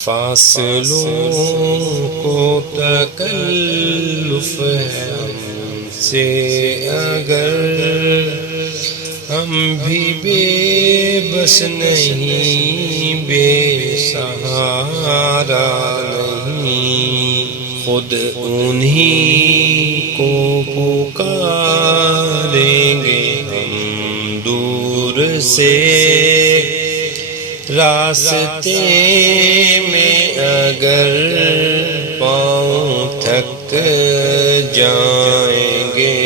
فاصلوں کو تکلف ہے ہم سے اگر ہم بھی بے بس نہیں، بے سہارا نہیں، خود انہی کو پکاریں گے ہم دور سے۔ راستے میں اگر پاؤں تھک جائیں گے،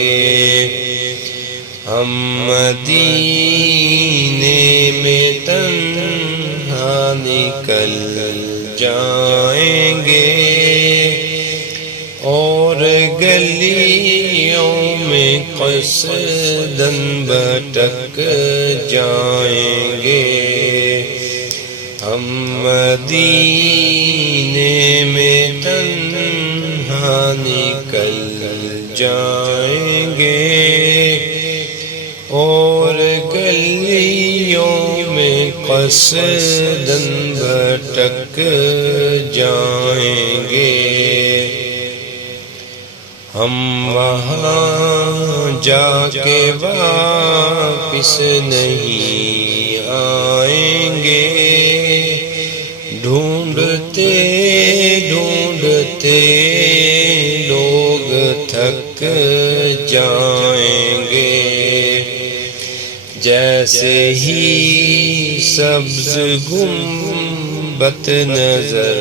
ہم مدینے میں تنہا نکل جائیں گے، اور گلیوں میں قصداً بھٹک جائیں گے۔ ہم مدینے میں تنہا نکل جائیں گے، اور گلیوں میں قصداً بھٹک جائیں گے۔ ہم وہاں جا کے واپس نہیں آئیں گے، ڈھونڈتے ڈھونڈتے لوگ تھک جائیں گے۔ جیسے ہی سبز گنبد نظر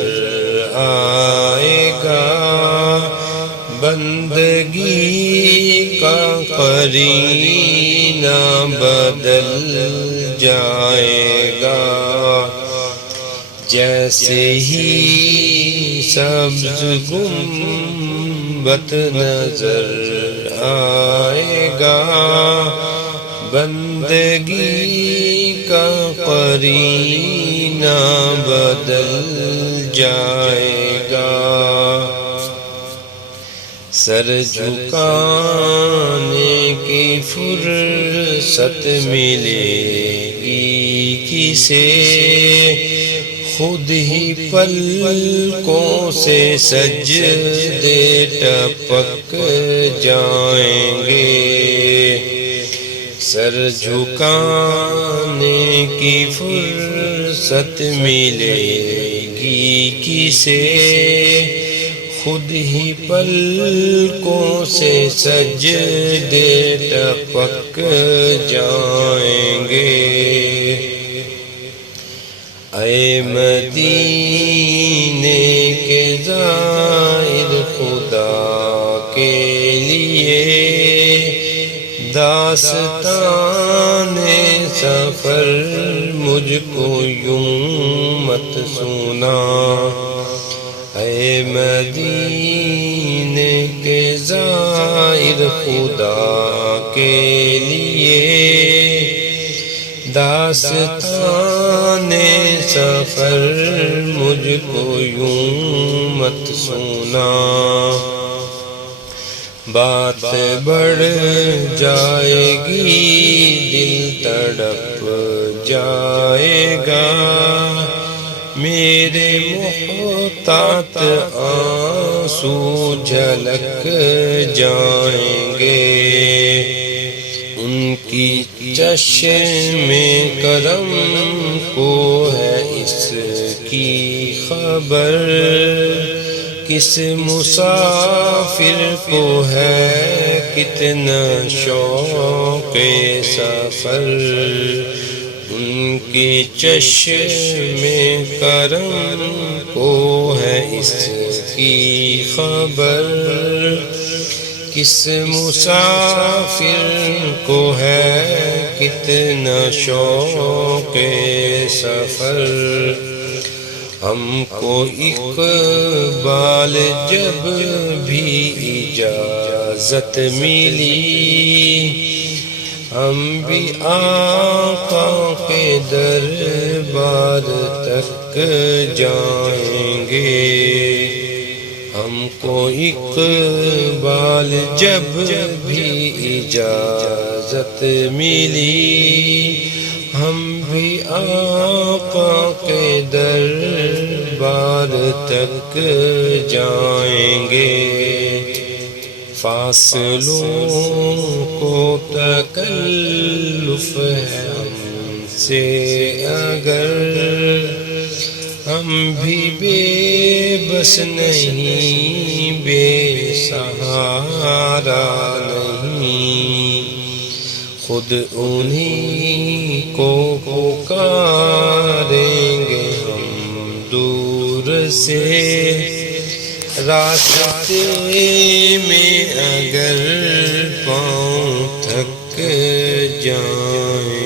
آئے گا، بندگی کا قرینہ بدل جائے گا۔ جیسے ہی سبز گنبد نظر آئے گا، بندگی کا قرینہ بدل جائے گا۔ سر جھکانے کی فرصت ملے گی کسے، خود ہی پلکوں سے سجدے ٹپک جائیں گے۔ سر جھکانے کی فرصت ملے گی کسے، خود ہی پلکوں سے سجدے ٹپک جائیں گے۔ اے مدینے کے زائر، خدا کے لیے داستان سفر مجھ کو یوں مت سنا۔ اے مدینے کے زائر، خدا کے لیے داستان سفر مجھ کو یوں مت سنا۔ بات بڑھ جائے گی، دل تڑپ جائے گا، میرے محتاط آنسو جھلک جائیں گے۔ ان کی چشم کرم کو ہے اس کی خبر، کس مسافر کو ہے کتنا شوق سفر۔ ان کی چشم کرم کو ہے اس کی خبر، کس مسافر کو ہے کتنا شوق سفر۔ ہم کو اقبال جب بھی اجازت ملی، ہم بھی آقا کے دربار تک جائیں گے۔ ہم کو اقبال جب بھی اجازت ملی، ہم بھی آقا کے در دربار تک جائیں گے، فاصلوں کو تکلف ہے ہم سے اگر، ہم بھی بے بس نہیں، بے سہارا نہیں، خود انہی کو پکاریں گے ہم دور سے، راستے میں اگر پاؤں تھک جائیں